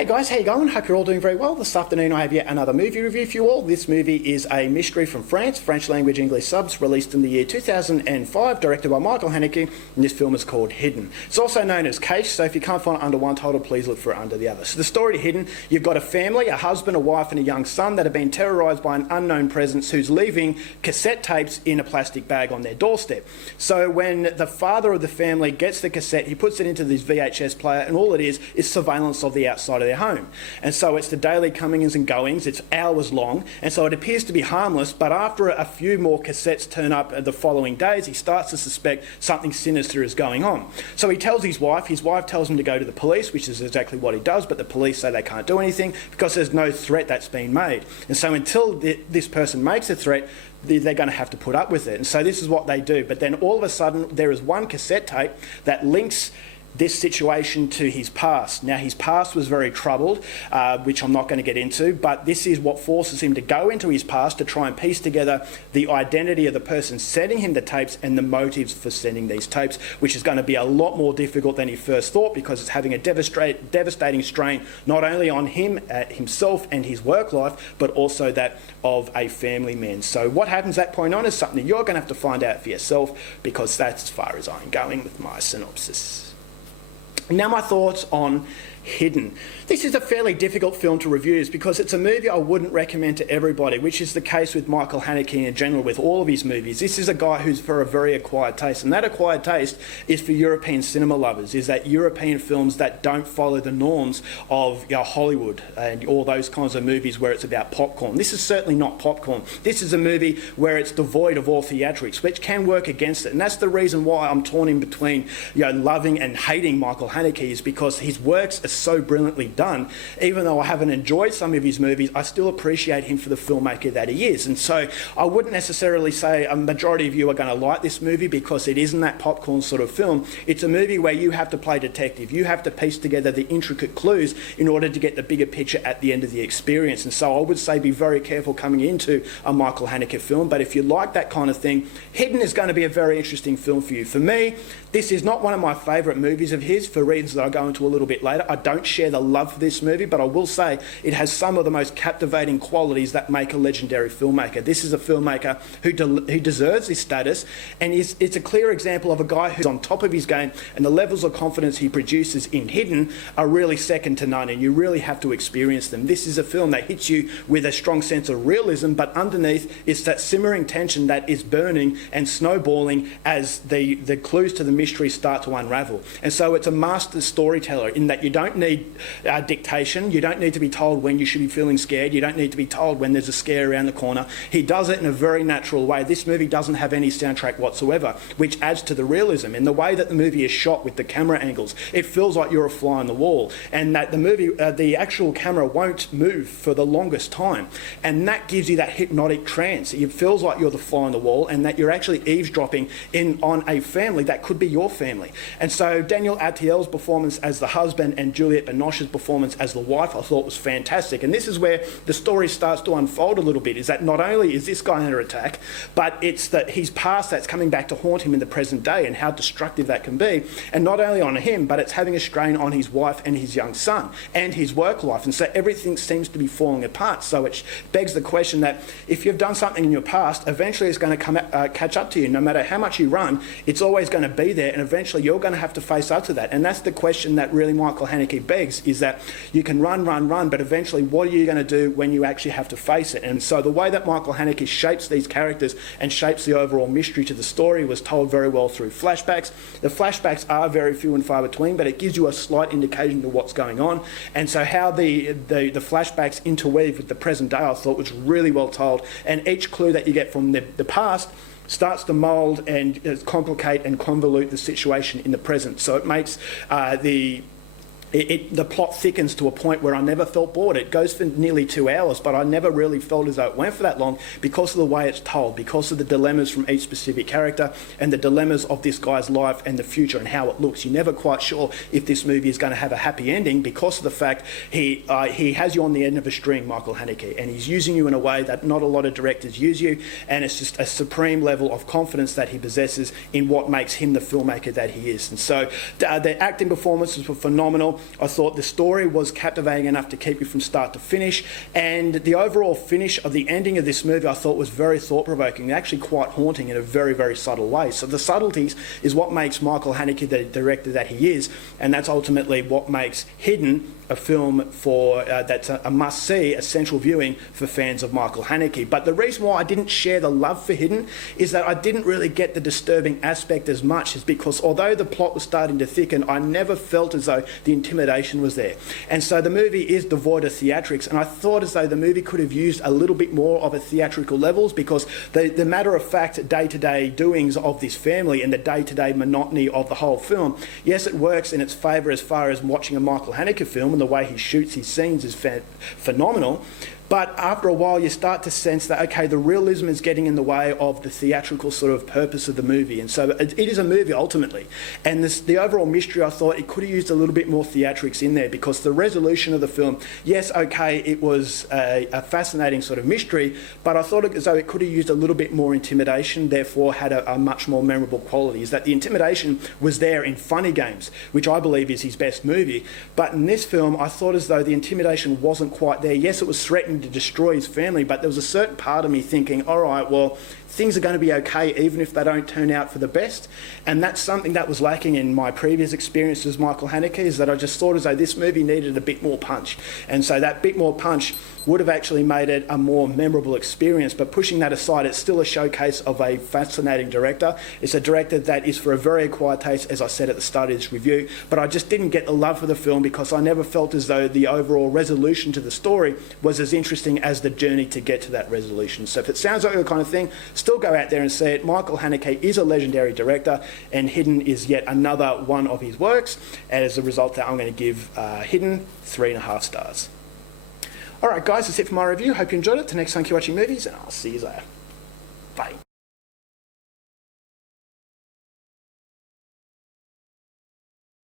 Hey guys, how you going? Hope you're all doing very well. This afternoon I have yet another movie review for you all. This movie is a mystery from France, French language English subs, released in the year 2005, directed by Michael Haneke, and this film is called Hidden. It's also known as Cache, so if you can't find it under one title, please look for it under the other. So the story to Hidden, you've got a family, a husband, a wife and a young son that have been terrorised by an unknown presence who's leaving cassette tapes in a plastic bag on their doorstep. So when the father of the family gets the cassette, he puts it into this VHS player, and all it is surveillance of the outside of their home. And so it's the daily comings and goings, it's hours long, and so it appears to be harmless, but after a few more cassettes turn up the following days, he starts to suspect something sinister is going on. So he tells his wife tells him to go to the police, which is exactly what he does, but the police say they can't do anything because there's no threat that's been made. And so until this person makes a threat, they're going to have to put up with it. And so this is what they do. But then all of a sudden, there is one cassette tape that links this situation to his past. Now, his past was very troubled, which I'm not going to get into, but this is what forces him to go into his past to try and piece together the identity of the person sending him the tapes and the motives for sending these tapes, which is going to be a lot more difficult than he first thought, because it's having a devastating strain not only on him, himself and his work life, but also that of a family man. So what happens at that point on is something you're going to have to find out for yourself, because that's as far as I'm going with my synopsis. Now my thoughts on Hidden. This is a fairly difficult film to review because it's a movie I wouldn't recommend to everybody, which is the case with Michael Haneke in general with all of his movies. This is a guy who's for a very acquired taste, and that acquired taste is for European cinema lovers, is that European films that don't follow the norms of Hollywood and all those kinds of movies where it's about popcorn. This is certainly not popcorn. This is a movie where it's devoid of all theatrics, which can work against it, and that's the reason why I'm torn in between loving and hating Michael Haneke, is because his works are so brilliantly done. Even though I haven't enjoyed some of his movies, I still appreciate him for the filmmaker that he is. And so I wouldn't necessarily say a majority of you are going to like this movie because it isn't that popcorn sort of film. It's a movie where you have to play detective. You have to piece together the intricate clues in order to get the bigger picture at the end of the experience. And so I would say be very careful coming into a Michael Haneke film. But if you like that kind of thing, Hidden is going to be a very interesting film for you. For me, this is not one of my favourite movies of his for reasons that I'll go into a little bit later. I don't share the love for this movie, but I will say it has some of the most captivating qualities that make a legendary filmmaker. This is a filmmaker who deserves this status, and it's a clear example of a guy who's on top of his game, and the levels of confidence he produces in Hidden are really second to none, and you really have to experience them. This is a film that hits you with a strong sense of realism, but underneath it's that simmering tension that is burning and snowballing as the clues to the mystery start to unravel. And so it's a master storyteller in that you don't need dictation, you don't need to be told when you should be feeling scared, you don't need to be told when there's a scare around the corner. He does it in a very natural way. This movie doesn't have any soundtrack whatsoever, which adds to the realism. In the way that the movie is shot with the camera angles, it feels like you're a fly on the wall, and that the movie, the actual camera won't move for the longest time, and that gives you that hypnotic trance. It feels like you're the fly on the wall and that you're actually eavesdropping on a family that could be your family. And so Daniel Autiel's performance as the husband and Juliette Binoche's performance as the wife I thought was fantastic. And this is where the story starts to unfold a little bit, is that not only is this guy under attack, but it's that his past that's coming back to haunt him in the present day and how destructive that can be. And not only on him, but it's having a strain on his wife and his young son and his work life. And so everything seems to be falling apart. So it begs the question that if you've done something in your past, eventually it's going to catch up to you. No matter how much you run, it's always going to be there, and eventually you're going to have to face up to that. And that's the question that really Michael Haneke begs, is that you can run, but eventually what are you going to do when you actually have to face it? And so the way that Michael Haneke shapes these characters and shapes the overall mystery to the story was told very well through flashbacks. The flashbacks are very few and far between, but it gives you a slight indication of what's going on. And so how the flashbacks interweave with the present day I thought was really well told, and each clue that you get from the past starts to mould and complicate and convolute the situation in the present. So it makes the plot thickens to a point where I never felt bored. It goes for nearly 2 hours, but I never really felt as though it went for that long because of the way it's told, because of the dilemmas from each specific character and the dilemmas of this guy's life and the future and how it looks. You're never quite sure if this movie is going to have a happy ending because of the fact he has you on the end of a string, Michael Haneke, and he's using you in a way that not a lot of directors use you, and it's just a supreme level of confidence that he possesses in what makes him the filmmaker that he is. And so the acting performances were phenomenal. I thought the story was captivating enough to keep you from start to finish, and the overall finish of the ending of this movie I thought was very thought-provoking, actually quite haunting in a very, very subtle way. So the subtleties is what makes Michael Haneke the director that he is, and that's ultimately what makes Hidden a film for that's a must-see, essential viewing for fans of Michael Haneke. But the reason why I didn't share the love for Hidden is that I didn't really get the disturbing aspect as much, is because although the plot was starting to thicken, I never felt as though the intimidation was there. And so the movie is devoid of theatrics, and I thought as though the movie could have used a little bit more of a theatrical levels, because the matter-of-fact day-to-day doings of this family and the day-to-day monotony of the whole film, yes, it works in its favour as far as watching a Michael Haneke film, and the way he shoots his scenes is phenomenal. But after a while, you start to sense that, okay, the realism is getting in the way of the theatrical sort of purpose of the movie. And so it is a movie, ultimately. And the overall mystery, I thought it could have used a little bit more theatrics in there, because the resolution of the film, yes, okay, it was a fascinating sort of mystery, but I thought as though it could have used a little bit more intimidation, therefore had a much more memorable quality. Is that the intimidation was there in Funny Games, which I believe is his best movie. But in this film, I thought as though the intimidation wasn't quite there. Yes, it was threatening to destroy his family, but there was a certain part of me thinking, all right, well, things are going to be okay even if they don't turn out for the best. And that's something that was lacking in my previous experience as Michael Haneke, is that I just thought as though this movie needed a bit more punch. And so that bit more punch would have actually made it a more memorable experience. But pushing that aside, it's still a showcase of a fascinating director. It's a director that is for a very acquired taste, as I said at the start of this review, but I just didn't get the love for the film because I never felt as though the overall resolution to the story was as interesting as the journey to get to that resolution. So if it sounds like the kind of thing, still go out there and see it. Michael Haneke is a legendary director, and Hidden is yet another one of his works. And as a result, that I'm going to give Hidden 3.5 stars. All right, guys, that's it for my review. Hope you enjoyed it. Till next time, keep watching movies, and I'll see you later. Bye.